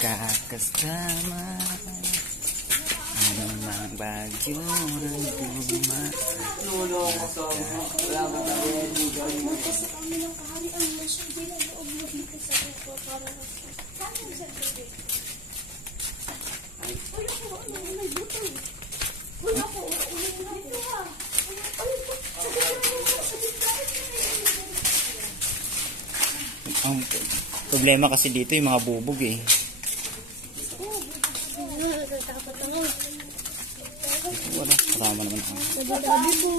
Nakakasama anumang bagyo ang dumaan. Nulo ko sa wala mo tayo dito. Kasi kami ng kaharian na siya ginagawa mo dito sa ko para kami sa bebe. Ay, ako, may butong. Wala ko, dito ha. Ang problema kasi dito yung mga bubog eh. Wala, kasama naman ako. Sabi po,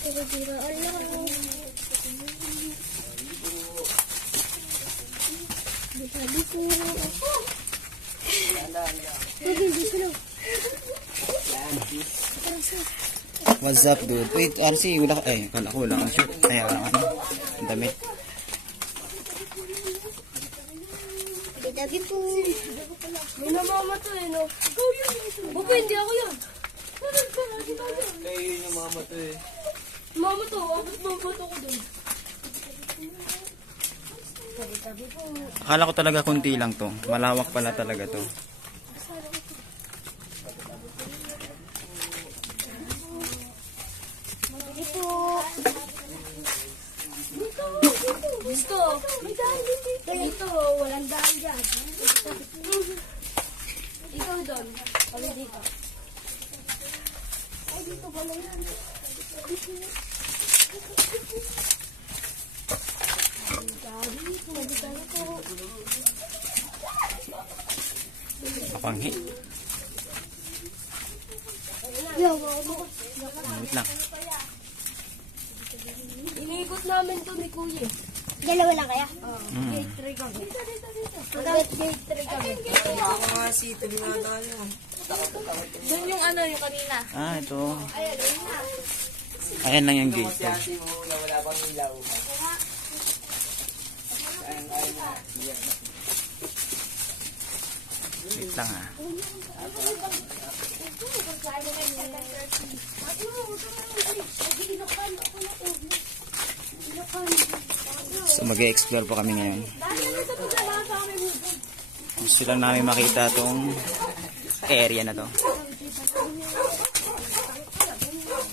sabi lang. Sabi po. What's up, dude? Wait, RC, wala ka. Ay, wala ko, wala kang shoot. Ay, wala ka. Ang damit. Sabi po. May namama to eh, no? Ikaw yun. Baka hindi ako yun. Kayo yun yung mama to eh. Mama to, abot mabato ko dun. Sabi po. Akala ko talaga kunti lang to. Malawak pala talaga to. Sabi po. Dito. May daan dito. Dito, walang daan dyan. Ikaw doon. Kami dito. Ay, dito wala yan. Kapanghi. Wait lang. Iniikot namin to ni Kuya. Dalawa lang kaya? Gate 3 kami. Gate 3 kami. Ako nga si Tulinada yan. Doon yung ano yung kanina. Ah, ito. Ayan lang yung gate ko. Kasi mo wala pang ilaw. Wait lang ah. So mag-e-explore po kami ngayon. Gusto lang namin makita tong area na to.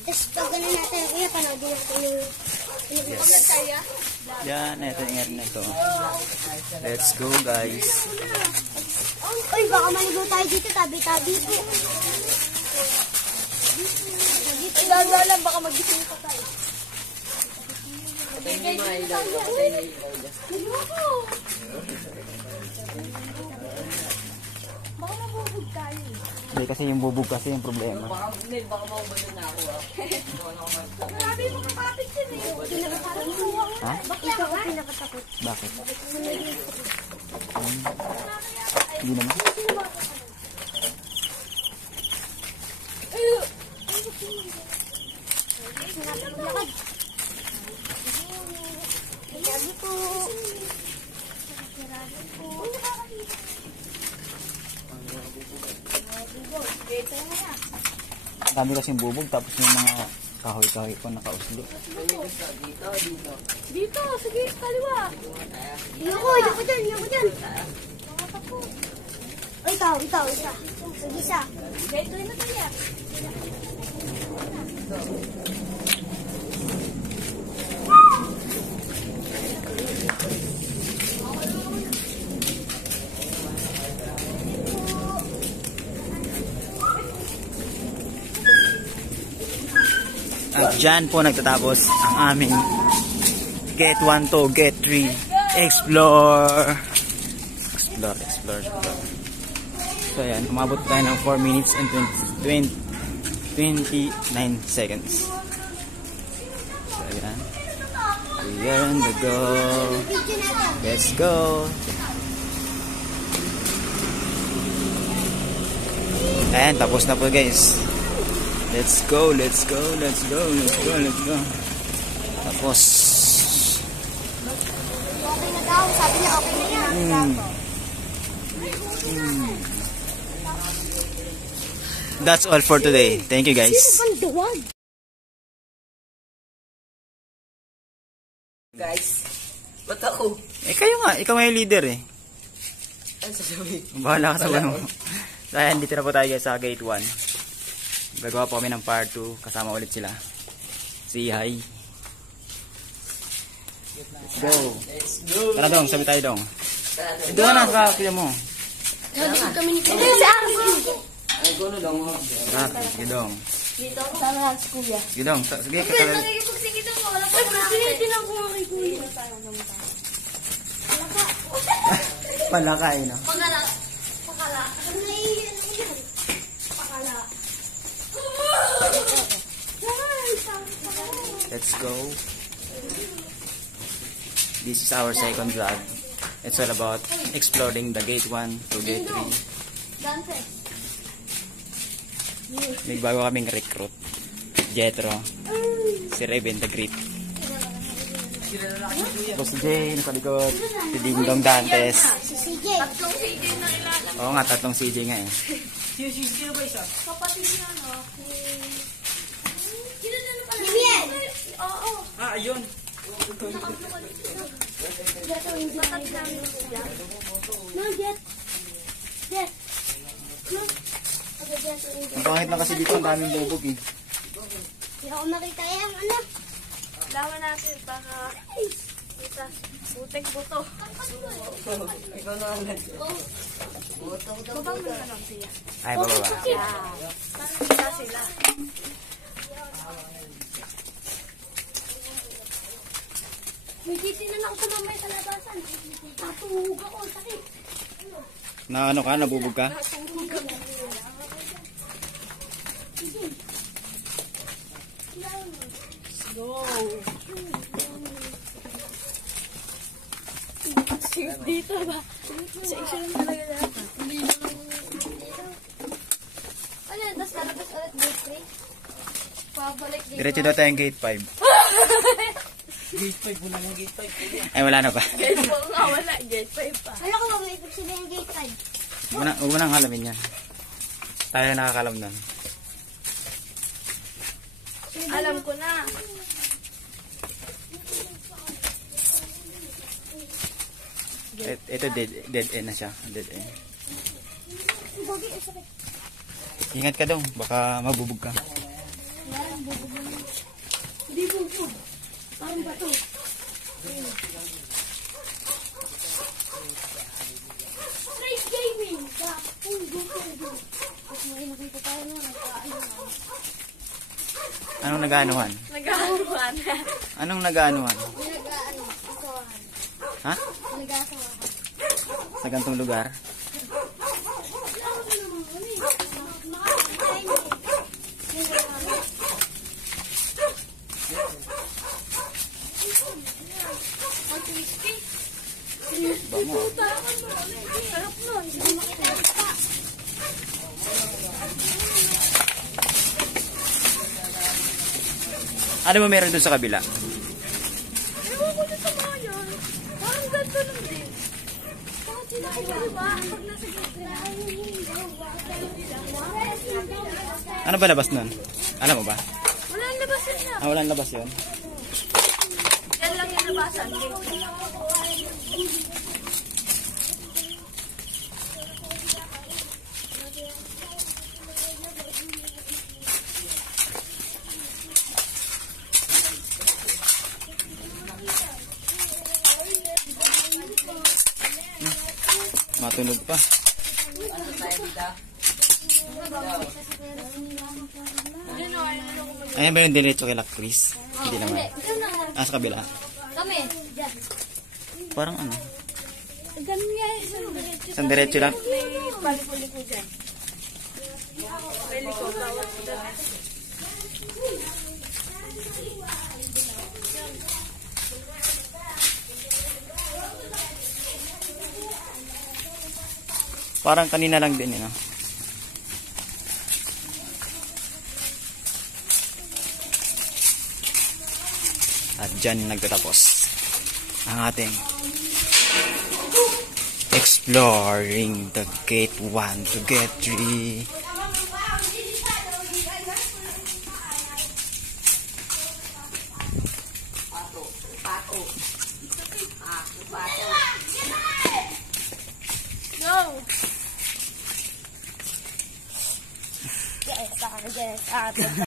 Tapos pag gano'n natin, panoodin natin yung Yan, ito yung area na ito. Let's go guys. Uy, baka maligo tayo dito, tabi-tabi po. Dala lang, baka magising pa tayo. Patay niyo mga ilaw. Patay niyo ilaw. Ligo ako. Baka mabubog tayo. Hindi kasi yung bubog kasi yung problema. Baka maubalo na ako ah. Marami mo kapapit yun eh. Pinakatakot. Ha? Bakit ako pinakatakot? Bakit? Hindi naman. Sabi po. Dami kasi yung bubog tapos yung mga kahoy-kahoy ko nakausli. Dito, sige, kaliwa. Ayoko dyan, Ay, ikaw, isa. Sige, isa. Dito na tayo. At dyan po nagtatapos ang aming Get 1 to Get 3 Explore. So ayan, umabot tayo ng 4 minutes and 29 seconds. So ayan, we are on the go. Let's go. Ayan, tapos na po guys. Let's go. Tapos. Okay na daw, sabi niya okay na yan. That's all for today. Thank you guys. Sino bang duwag? Guys, ba't ako? Eh kayo nga, ikaw nga yung leader eh. Ano sasabihin? Bahala ka sa ano. So ayan, dito na po tayo guys sa gate 1. Gagawa po kami ng part 2. Kasama ulit sila. Say hi. Let's go. Let's go. Tara dong, sabi tayo dong. Tara, Ito na, kakakilya mo. Nandito kami ni Kuya. Si Arvin. ay, gano'n lang mo. Tara, sige dong. Dito ako sa si Kuya. Sige dong, sige kakilya. Nakikipagsigit ako. Wala pa naman. Tinitin ako kay Kuya. Palakay no. Pakala. Pakala. Pakala. Let's go. This is our second vlog. It's all about exploring the gate 1 to gate 3. Dante. May bago kaming recruit. Jetro. Si Raven the Great. Tapos si Jay, nasa likod. Si Ding Dong Dantes. Si CJ. Tatlong CJ na ilalam. Oo nga, tatlong CJ nga eh. Sino ba isa? Kapatid niya, no? Sino na naman? Jimian! Oo. Ah, ayun. Bakit namin siya? No, Jet. Jet. No. Ang pangit na kasi dito, ang daming bubog eh. Hindi ako makita yung ano. Lawan natin para kita. Butek buto. Ikaw na ang nag... Babang mo na lang siya. Ay, bababa. Para kita sila. May titinan ako sa mamay sa labasan. Natungog ako. Sakit. Na ano ka, nabubog ka? Natungog ako. Go. Safe dito ba? Sa isa lang talaga lahat. Hindi naman dito. Ano yun? Tapos lalabas ulit gate 3? Pabalik dito. Diretso daw tayong gate 5. Gate 5 mo naman, gate 5. Ay, wala na pa. Gate 4 nga wala. Gate 5 pa. Alam ko ba may ibig sabihin yung gate 5? Huwag mo nang halamin yan. Tayo nakakalam nun. Alam ko na. Ito dead end na siya. Dead end. Ingat ka daw, baka mabubog ka. Hindi bubog. Parang bato. Straight gaming. Pugo. At may nakita tayo na nagkaanuhan. Anong nag-aanuhan? Nag-aanuhan. Anong nag-aanuhan? Nag-aano. Asawahan. Ha? Nag-aasawahan. Sa gantong lugar? Bango. Sarap mo. Hindi makita. Ano ba meron dun sa kabila? Ewan ko dito mga yun. Parang ganito lang din. Bakit sila ko ba? Pag nasa gitna. Ano ba labas nun? Alam mo ba? Wala ang labasan niya. Ah, walang labas yun. Yan lang yung labasan. Matunog pa. Ano tayo dito? Ayan ba yung diretso kay Chris? Hindi naman. Ah, sa kabila. Kami. Parang ano? Ganun nga. Isang diretso lang? May paliko-liko dyan. May liko. Bawat dyan. Parang kanina lang din, no? At dyan nagtatapos ang ating exploring the gate 1 to gate 3. Yes, ate.